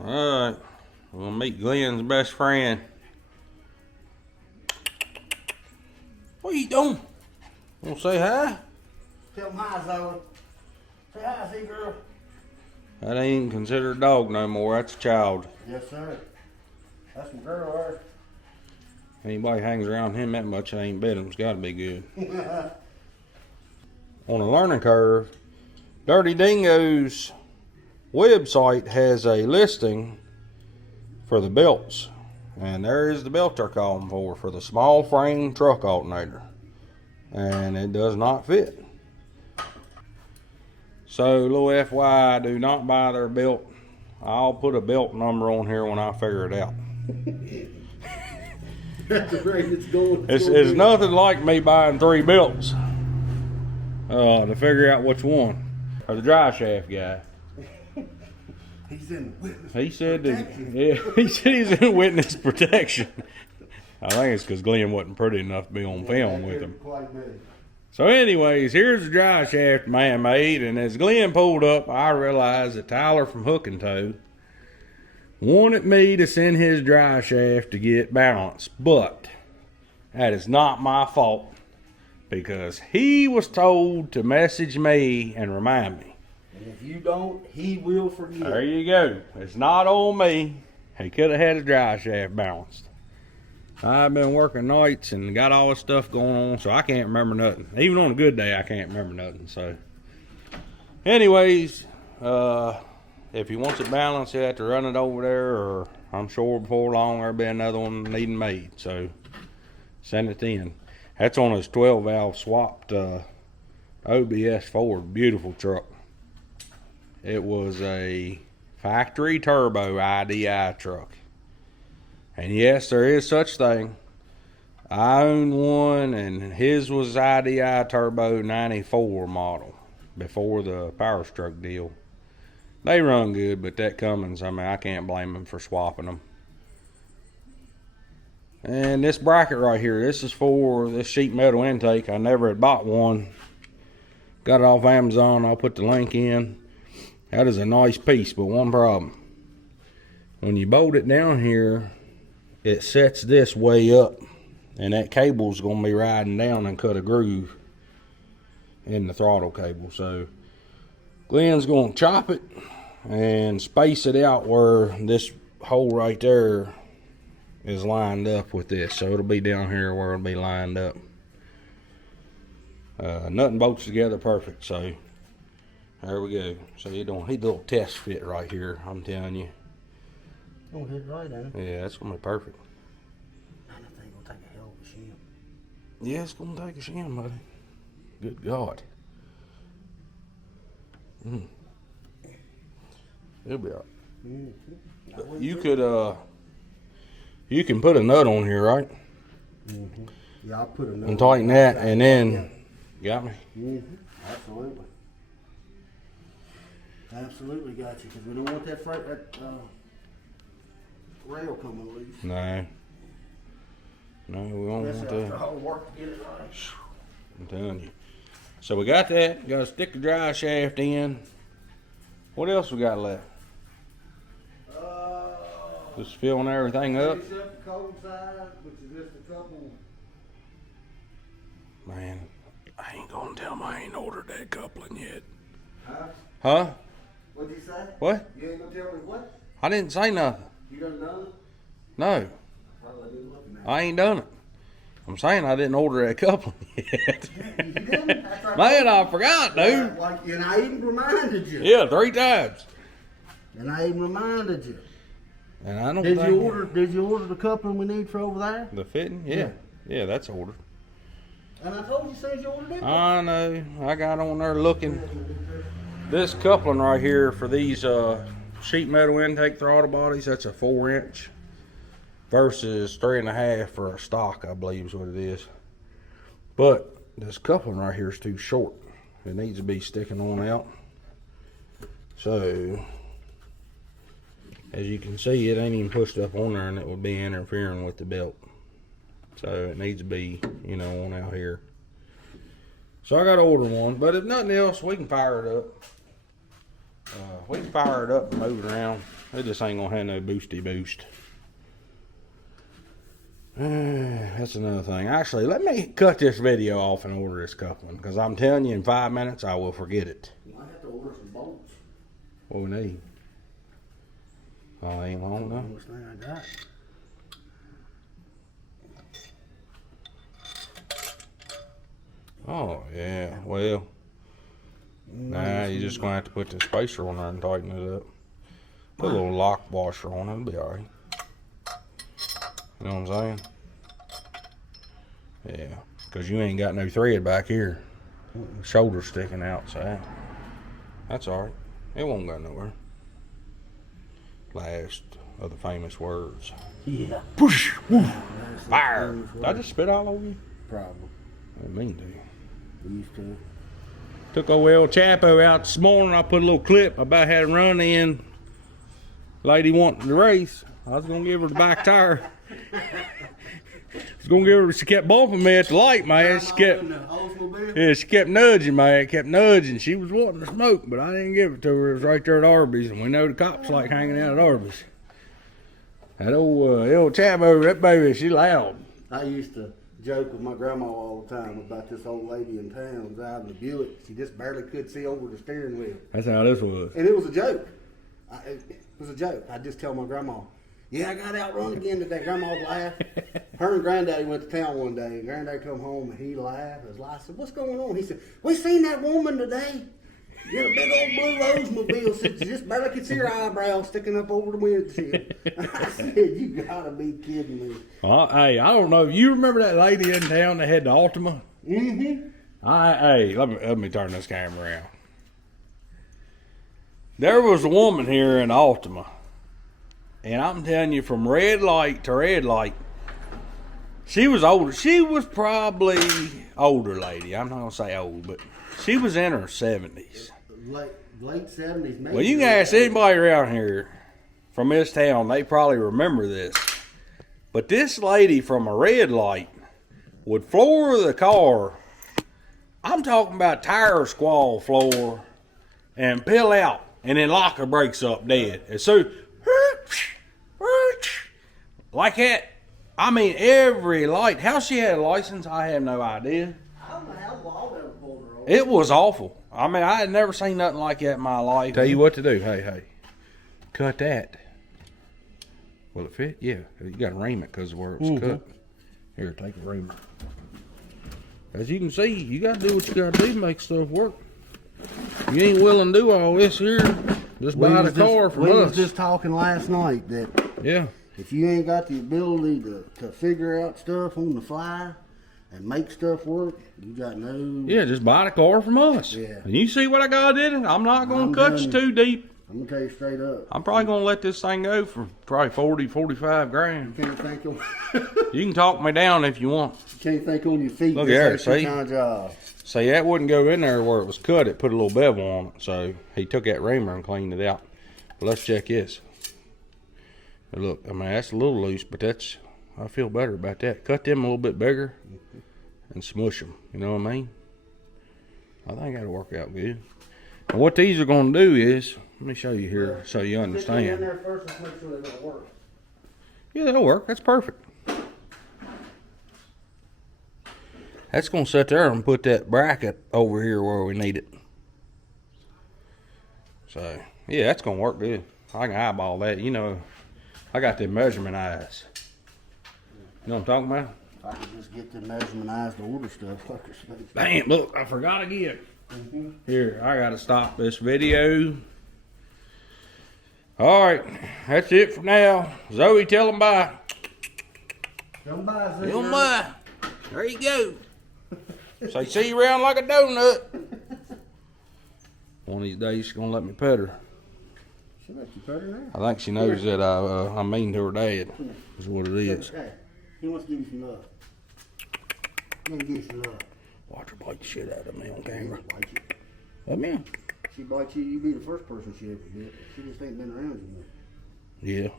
Alright, we'll meet Glenn's best friend. What are you doing? Wanna say hi? Tell him hi, Zoe. Say hi, see girl. That ain't considered a dog no more, that's a child. Yes, sir. That's my girl there. Anybody hangs around him that much that ain't bit him's gotta be good. On a learning curve, Dirty Dingo's website has a listing for the belts. And there is the belt they're calling for the small frame truck alternator. And it does not fit. So, little FYI, do not buy their belt. I'll put a belt number on here when I figure it out. At the rate it's going. It's nothing like me buying 3 belts to figure out which one. Or the dry shaft guy. He's in witness He said protection. he said he's in witness protection. I think it's because Glenn wasn't pretty enough to be on film with him. Quite big. So anyways, here's the dry shaft man made, and as Glenn pulled up, I realized that Tyler from Hook and Toe wanted me to send his dry shaft to get balanced, but that is not my fault because he was told to message me and remind me. And if you don't, he will forget. There you go. It's not on me. He could have had his dry shaft balanced. I've been working nights and got all this stuff going on, so I can't remember nothing. Even on a good day, I can't remember nothing. So, anyways, if he wants it balanced, he'll have to run it over there, or I'm sure before long there'll be another one needing made. So, send it in. That's on his 12-valve swapped OBS Ford. Beautiful truck. It was a factory turbo IDI truck. And yes, there is such thing. I own one, and his was IDI Turbo 94 model before the Power Stroke deal. They run good, but that Cummins, I mean, I can't blame them for swapping them. And this bracket right here, this is for this sheet metal intake. I never had bought one. Got it off Amazon. I'll put the link in. That is a nice piece, but one problem. When you bolt it down here, it sets this way up, and that cable's going to be riding down and cut a groove in the throttle cable. So Glenn's going to chop it and space it out where this hole right there is lined up with this. So it'll be down here where it'll be lined up. Nothing bolts together perfect, so there we go. So you're doing a little test fit right here, I'm telling you. Gonna hit right, ain't it? Yeah, that's gonna be perfect. Man, that thing gonna take a hell of a shim. Yeah, it's gonna take a shim, buddy. Good God. It'll be all right. You could, you can put a nut on here, right? Yeah, I'll put a nut And tighten that, and then, got me? Absolutely. Absolutely got you, because we don't want that rail coming loose. No. No, we won't That's want after that. all the work to get it right. I'm telling you. So we got that. Got to stick the dry shaft in. What else we got left? Just filling everything up. Except the cold side, which is just a couple. Man, I ain't gonna tell him I ain't ordered that coupling yet. Huh? Huh? What'd you say? What? You ain't gonna tell me what? I didn't say nothing. You done done it? No, Probably didn't look at I ain't done it. I'm saying I didn't order that coupling yet. You didn't? After Man, I forgot, dude. Like, and I even reminded you. Yeah, 3 times. And I even reminded you. And I don't Did think you order the coupling we need for over there? the fitting. Yeah, yeah, that's ordered. And I told you as soon as you ordered it. I know. I got on there looking. This coupling right here for these sheet metal intake throttle bodies, that's a 4-inch versus 3.5 for a stock, I believe is what it is. But this coupling right here is too short. It needs to be sticking on out. So, as you can see, it ain't even pushed up on there, and it would be interfering with the belt. So it needs to be, you know, on out here. So I got to order one, but if nothing else, we can fire it up. We can fire it up and move it around. It just ain't gonna have no boosty boost. That's another thing. Actually, let me cut this video off and order this coupling, because I'm telling you, in 5 minutes I will forget it. You might have to order some bolts. What we need? I ain't long enough. Longest thing I got. Oh yeah, well, nah, you're just gonna have to put the spacer on there and tighten it up. Put a little lock washer on it, it'll be alright. You know what I'm saying? Yeah, because you ain't got no thread back here. Shoulder sticking out, so that's alright. It won't go nowhere. Last of the famous words. Yeah. Push! Woo, fire! Did I just spit all over you? Probably. I didn't mean to. Used to. Took old El Chapo out this morning. I put a little clip. I about had a run in. Lady wanting to race. I was gonna give her the back tire. She kept bumping me at the light, man. She kept, yeah, she kept nudging, man. Kept nudging. She was wanting to smoke, but I didn't give it to her. It was right there at Arby's, and we know the cops like hanging out at Arby's. That old El Chapo, that baby, she loud. I used to joke with my grandma all the time about this old lady in town driving a Buick. She just barely could see over the steering wheel. That's how this was. And it was a joke. It was a joke. I'd just tell my grandma, yeah, I got outrun again today. Grandma would laugh. Her and Granddaddy went to town one day, and Granddaddy come home, and he laughed. I said, what's going on? He said, we seen that woman today. In a big old blue Oldsmobile. Said, she just barely could see her eyebrows sticking up over the windshield. I said, you gotta be kidding me. Hey, I don't know if you remember that lady in town that had the Altima. Mm-hmm. Hey, let me turn this camera around. There was a woman here in Altima, and I'm telling you, from red light to red light, she was older. She was probably older lady. I'm not gonna say old, but she was in her 70s. Late 70s, maybe. Well, you can ask anybody around here from this town, they probably remember this. But this lady from a red light would floor the car. I'm talking about tire squall floor and peel out, and then lock her brakes up dead. And so, like that. I mean, every light. How she had a license, I have no idea. I don't know how long ever pulled her over. It was awful. I mean, I had never seen nothing like that in my life. Tell you what to do. Hey. Cut that. Will it fit? Yeah. You got to ream it because of where it was cut. Here, take a reamer. As you can see, you got to do what you got to do to make stuff work. You ain't willing to do all this here. Just buy the car from us. We was just talking last night that if you ain't got the ability to figure out stuff on the fly and make stuff work, you got no... Yeah, just buy the car from us. Yeah. And you see what I got in it? I'm not going to cut you too deep. I'm going to tell you straight up. I'm probably going to let this thing go for probably 40, 45 grand. You can't think on... You can talk me down if you want. You can't think on your feet. Look here, that's your see? kind of job. See, that wouldn't go in there where it was cut. It put a little bevel on it. So he took that reamer and cleaned it out. But let's check this. Now look, I mean, that's a little loose, but I feel better about that. Cut them a little bit bigger and smush them. You know what I mean? I think that'll work out good. And what these are going to do is, let me show you here so you understand. Stick them in there first, let's make sure they're going to work. Yeah, that'll work. That's perfect. That's going to sit there and put that bracket over here where we need it. So, yeah, that's going to work good. I can eyeball that. You know, I got them measurement eyes. You know what I'm talking about? I can just get the measurement eyes to order stuff. Damn, look, I forgot again. Here, I got to stop this video. All right, that's it for now. Zoe, tell them bye. Come by, Zoe. Tell them bye. There you go. Say, see you around like a donut. One of these days, she's going to let me pet her. She let you pet her now? I think she knows that I'm mean to her dad, is what it is. Hey, he wants to give you some love. Let me give you some love. Watch her bite the shit out of me on camera. Bite you. Let me in. She bites you, you be the first person she ever bit. She just ain't been around you yet.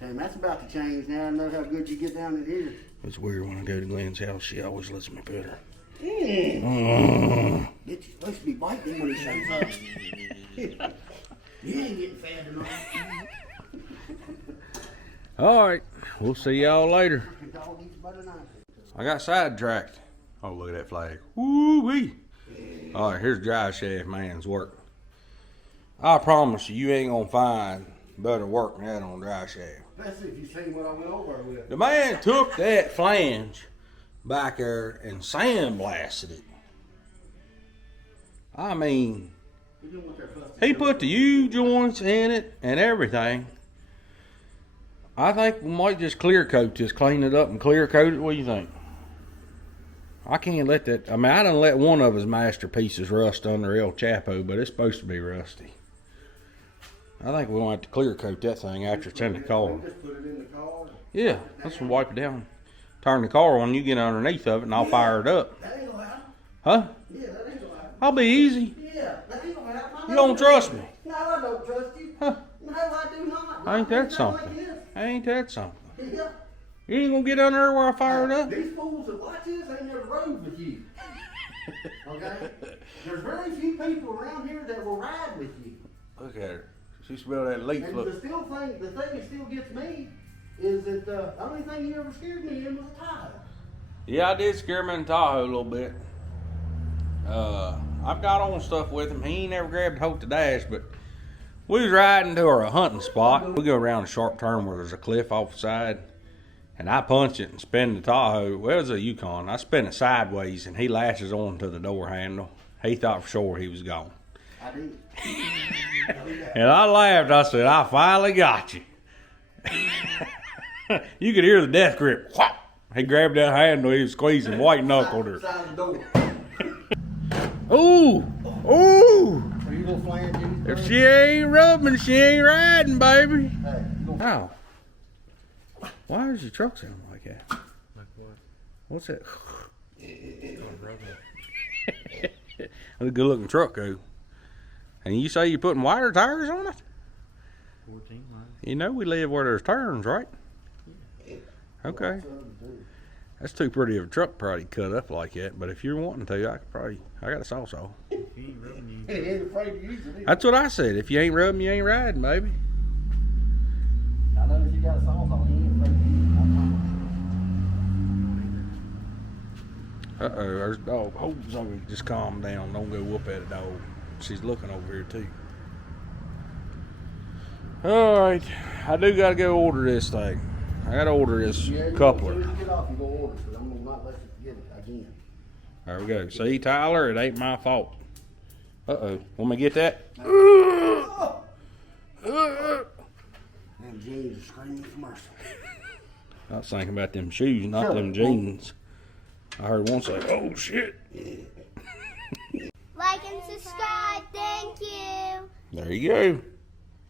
Yeah. And that's about to change now. I know how good you get down in here. It's weird when I go to Glenn's house, she always lets me pet her. Bitch, you're supposed to be biting when he shows up. You ain't getting fat enough. All right, we'll see y'all later. Dog eats better than I do. I got sidetracked. Oh, look at that flag. Woo-wee. All right, here's drive shaft man's work. I promise you, you ain't gonna find better work than that on drive shaft. Especially if you seen what I went over with. The man took that flange back there and sandblasted it. I mean, he put the U-joints in it and everything. I think we might just clear coat this, clean it up and clear coat it. What do you think? I can't let that, I mean, I done let one of his masterpieces rust under El Chapo, but it's supposed to be rusty. I think we're going to have to clear coat that thing after it's in the car. Just put it in the car. Yeah, let's wipe it down. Turn the car on, you get underneath of it, and I'll fire it up. That ain't gonna happen. Huh? Yeah, that ain't gonna happen. I'll be easy. Yeah, that ain't gonna happen. You don't trust me. No, I don't trust you. Huh? No, I do not. Ain't that Like something? this. Ain't that something? Yeah. You ain't gonna get under there where I fire it up? These fools that watch this ain't never rode with you. Okay? There's very few people around here that will ride with you. Look at her. She smelled that leaf. And Look. the thing that still gets me is that the only thing you ever scared me in was a Tahoe. Yeah, I did scare him in Tahoe a little bit. I've got on stuff with him. He ain't never grabbed hold to dash, but we was riding to our hunting spot. We go around a sharp turn where there's a cliff off the side, and I punch it and spin the Tahoe. Well, it was a Yukon. I spin it sideways, and he lashes onto the door handle. He thought for sure he was gone. I did. And I laughed. I said, I finally got you. You could hear the death grip. Whop! He grabbed that handle. He was squeezing, white knuckled her. Side of the door. Ooh! Ooh! Are you gonna flange these? If she ain't rubbing, she ain't riding, baby. Hey, you gonna Ow. Why does your truck sound like that? Like what? What's that? Oh, brother. That's a good looking truck, though. And you say you're putting wider tires on it? 14 line. You know we live where there's turns, right? Okay. That's too pretty of a truck probably cut up like that, but if you're wanting to, I got a saw saw. If he ain't rubbing you. He ain't afraid to use it either. That's what I said. If you ain't rubbing, you ain't riding, baby. I know if you got a saw, he ain't afraid to use it. Uh-oh, there's a dog. Oh, Zoe, just calm down. Don't go whoop at a dog. She's looking over here, too. All right. I do got to go order this thing. I got to order this coupler. As soon as you get off, you go order it, 'cause I'm gonna not let you forget it again. There we go. See, Tyler, it ain't my fault. Uh-oh. Want me to get that? Them jeans are screaming for mercy. I was thinking about them shoes, not them jeans. I heard one say, oh, shit. Like and subscribe. Thank you. There you go.